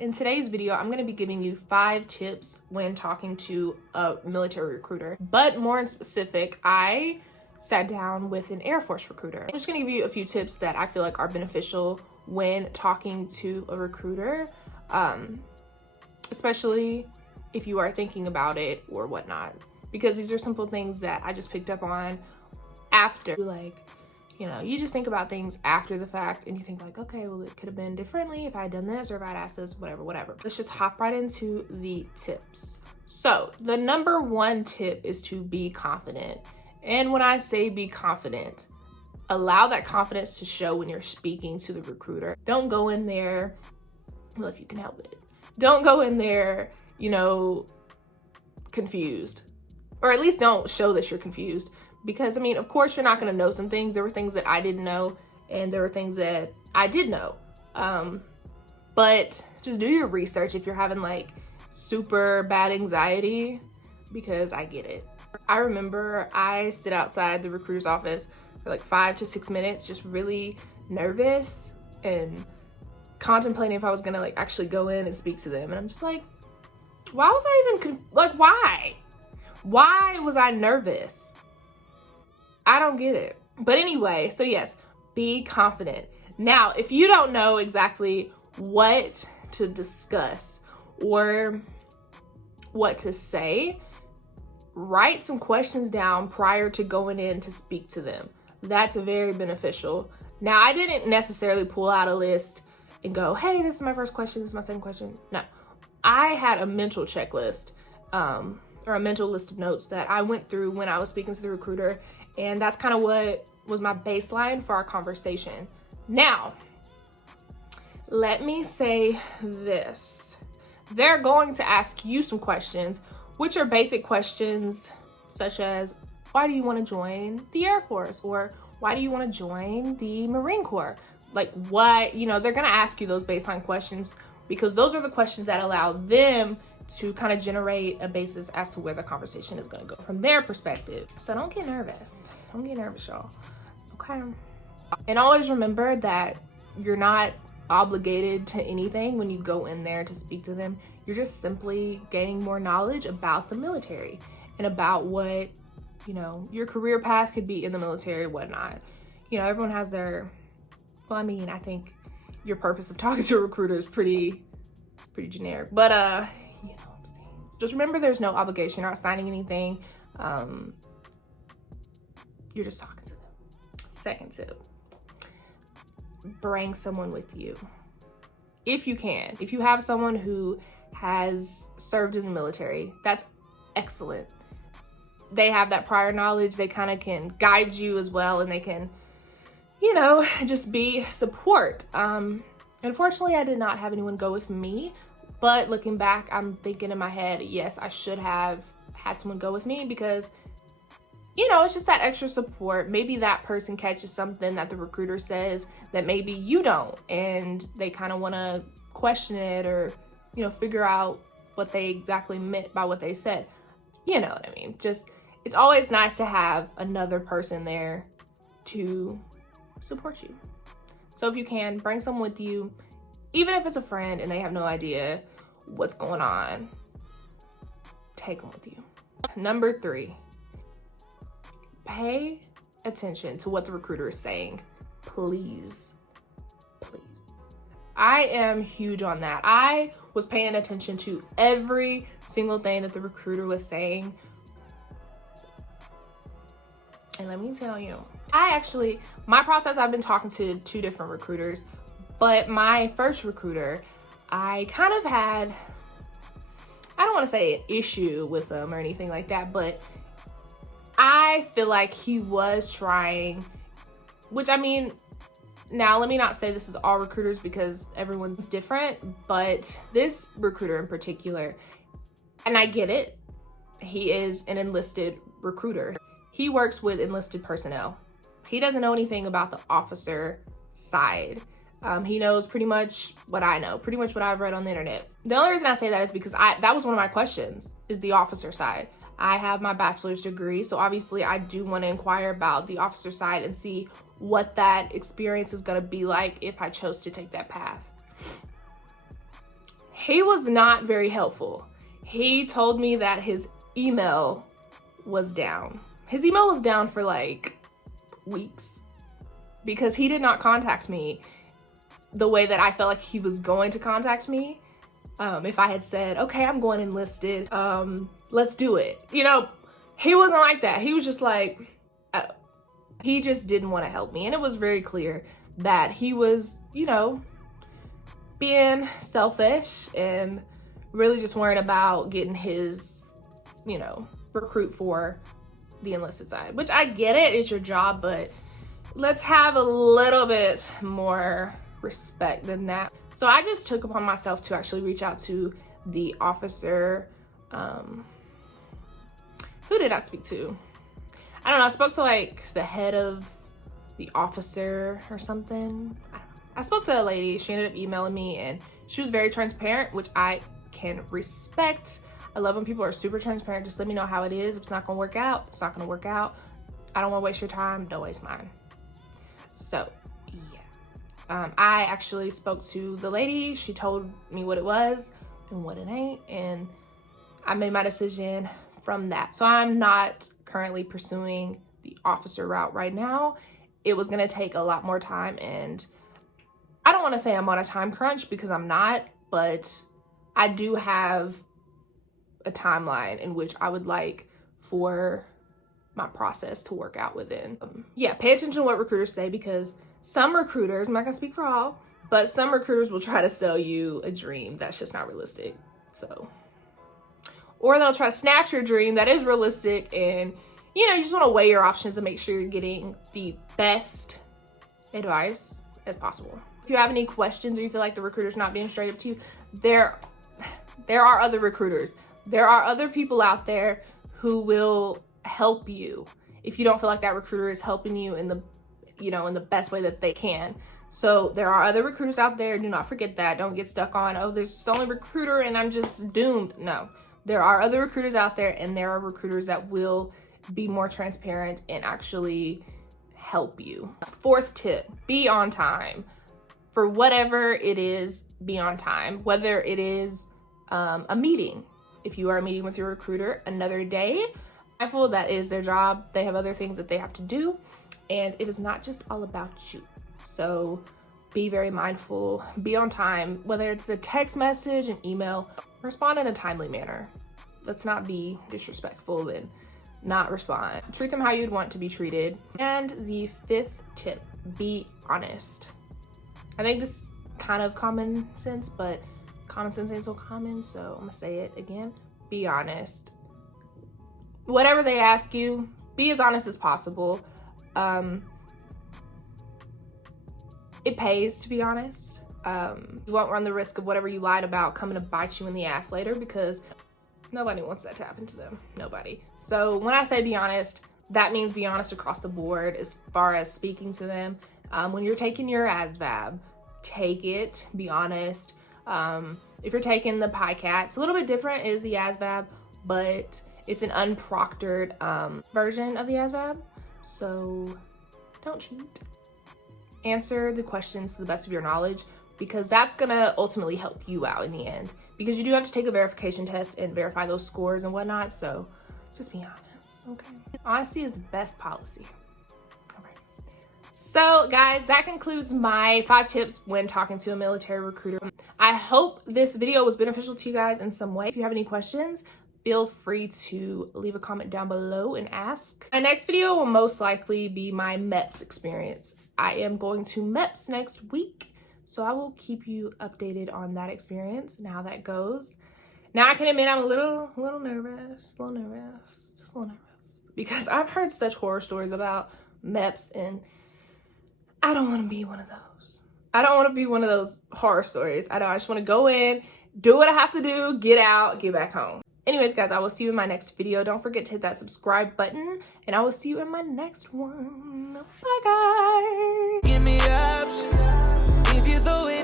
In today's video, I'm going to be giving you 5 tips when talking to a military recruiter, but more in specific, I sat down with an Air Force recruiter. I'm just going to give you a few tips that I feel like are beneficial when talking to a recruiter, especially if you are thinking about it or whatnot, because these are simple things that I just picked up on after, you just think about things after the fact and you think like, okay, well, it could have been differently if I had done this or if I'd asked this, whatever. Let's just hop right into the tips. So the number 1 tip is to be confident. And when I say be confident, allow that confidence to show when you're speaking to the recruiter. Don't go in there, well, if you can help it, don't go in there, confused, or at least don't show that you're confused. Because, of course, you're not going to know some things. There were things that I didn't know, and there were things that I did know. But just do your research if you're having, super bad anxiety, because I get it. I remember I stood outside the recruiter's office for 5 to 6 minutes, just really nervous and contemplating if I was going to, actually go in and speak to them. And I'm just like, why was I even, why? Why was I nervous? I don't get it. But anyway, so yes, be confident. Now, if you don't know exactly what to discuss or what to say, write some questions down prior to going in to speak to them. That's very beneficial. Now, I didn't necessarily pull out a list and go, hey, this is my first question, this is my second question. No, I had a mental checklist, or a mental list of notes that I went through when I was speaking to the recruiter. And that's kind of what was my baseline for our conversation. Now, let me say this. They're going to ask you some questions, which are basic questions such as, why do you want to join the Air Force? Or why do you want to join the Marine Corps? Why, they're going to ask you those baseline questions because those are the questions that allow them to kind of generate a basis as to where the conversation is going to go from their perspective. So don't get nervous. Don't get nervous, y'all. Okay. And always remember that you're not obligated to anything when you go in there to speak to them. You're just simply gaining more knowledge about the military and about what, your career path could be in the military, whatnot. Everyone has their, I think your purpose of talking to a recruiter is pretty generic, but, just remember there's no obligation. You're not signing anything. You're just talking to them. Second tip, bring someone with you. If you can. If you have someone who has served in the military, that's excellent. They have that prior knowledge. They kind of can guide you as well, and they can, just be support. Unfortunately, I did not have anyone go with me. But looking back, I'm thinking in my head, yes, I should have had someone go with me because, it's just that extra support. Maybe that person catches something that the recruiter says that maybe you don't, and they kind of want to question it or, figure out what they exactly meant by what they said. You know what I mean? Just, it's always nice to have another person there to support you. So if you can, bring someone with you. Even if it's a friend and they have no idea what's going on, take them with you. Number 3, pay attention to what the recruiter is saying. Please. I am huge on that. I was paying attention to every single thing that the recruiter was saying. And let me tell you, my process, I've been talking to 2 different recruiters. But my first recruiter, I kind of had, I don't want to say an issue with him or anything like that, but I feel like he was trying, now let me not say this is all recruiters because everyone's different, but this recruiter in particular, and I get it, he is an enlisted recruiter. He works with enlisted personnel. He doesn't know anything about the officer side. He knows pretty much what I know, pretty much what I've read on the internet. The only reason I say that is because that was one of my questions, is the officer side. I have my bachelor's degree, so obviously I do want to inquire about the officer side and see what that experience is going to be like if I chose to take that path. he was not very helpful. He told me that his email was down. His email was down for like weeks because he did not contact me the way that I felt like he was going to contact me. If I had said, okay, I'm going enlisted, let's do it. You know, he wasn't like that. He was just like, he just didn't want to help me. And it was very clear that he was, you know, being selfish and really just worrying about getting his, you know, recruit for the enlisted side, which I get it, it's your job, but let's have a little bit more respect than that. So I just took upon myself to actually reach out to the officer. Who did I speak to? I don't know, I spoke to like the head of the officer or something. I spoke to a lady, she ended up emailing me and she was very transparent, which I can respect. I love when people are super transparent. Just let me know how it is. If it's not gonna work out, it's not gonna work out. I don't wanna waste your time, don't waste mine. So yeah, I actually spoke to the lady. She told me what it was and what it ain't, and I made my decision from that. So I'm not currently pursuing the officer route right now. It was gonna take a lot more time, and I don't wanna say I'm on a time crunch because I'm not, but I do have a timeline in which I would like for my process to work out within. Yeah, pay attention to what recruiters say, because some recruiters, I'm not gonna speak for all, but some recruiters will try to sell you a dream that's just not realistic. So, or they'll try to snatch your dream that is realistic, and you know, you just wanna weigh your options and make sure you're getting the best advice as possible. If you have any questions or you feel like the recruiter's not being straight up to you, there are other recruiters. There are other people out there who will help you if you don't feel like that recruiter is helping you in the, you know, in the best way that they can. So there are other recruiters out there. Do not forget that. Don't get stuck on, oh, there's only recruiter and I'm just doomed. No, there are other recruiters out there, and there are recruiters that will be more transparent and actually help you. Fourth tip, be on time. For whatever it is, be on time. Whether it is a meeting, if you are meeting with your recruiter another day, mindful that is their job. They have other things that they have to do, and it is not just all about you. So be very mindful, be on time, whether it's a text message, an email, respond in a timely manner. Let's not be disrespectful and not respond. Treat them how you'd want to be treated. And the fifth tip, be honest. I think this is kind of common sense, but common sense ain't so common, so I'm gonna say it again. Be honest. Whatever they ask you, be as honest as possible. It pays to be honest. You won't run the risk of whatever you lied about coming to bite you in the ass later, because nobody wants that to happen to them. Nobody. So when I say be honest, that means be honest across the board as far as speaking to them. When you're taking your ASVAB, take it, be honest. If you're taking the PICAT, it's a little bit different, is the ASVAB, but it's an unproctored version of the ASVAB. So don't cheat. Answer the questions to the best of your knowledge, because that's gonna ultimately help you out in the end, because you do have to take a verification test and verify those scores and whatnot. So just be honest, okay? Honesty is the best policy. So guys, that concludes my 5 tips when talking to a military recruiter. I hope this video was beneficial to you guys in some way. If you have any questions, feel free to leave a comment down below and ask. My next video will most likely be my MEPS experience. I am going to MEPS next week, so I will keep you updated on that experience and how that goes. Now I can admit I'm a little nervous, just a little nervous, because I've heard such horror stories about MEPS, and I don't want to be one of those. I don't want to be one of those horror stories. I just want to go in, do what I have to do, get out, get back home. Anyways, guys, I will see you in my next video. Don't forget to hit that subscribe button, and I will see you in my next one. Bye, guys. Give me options if you throw it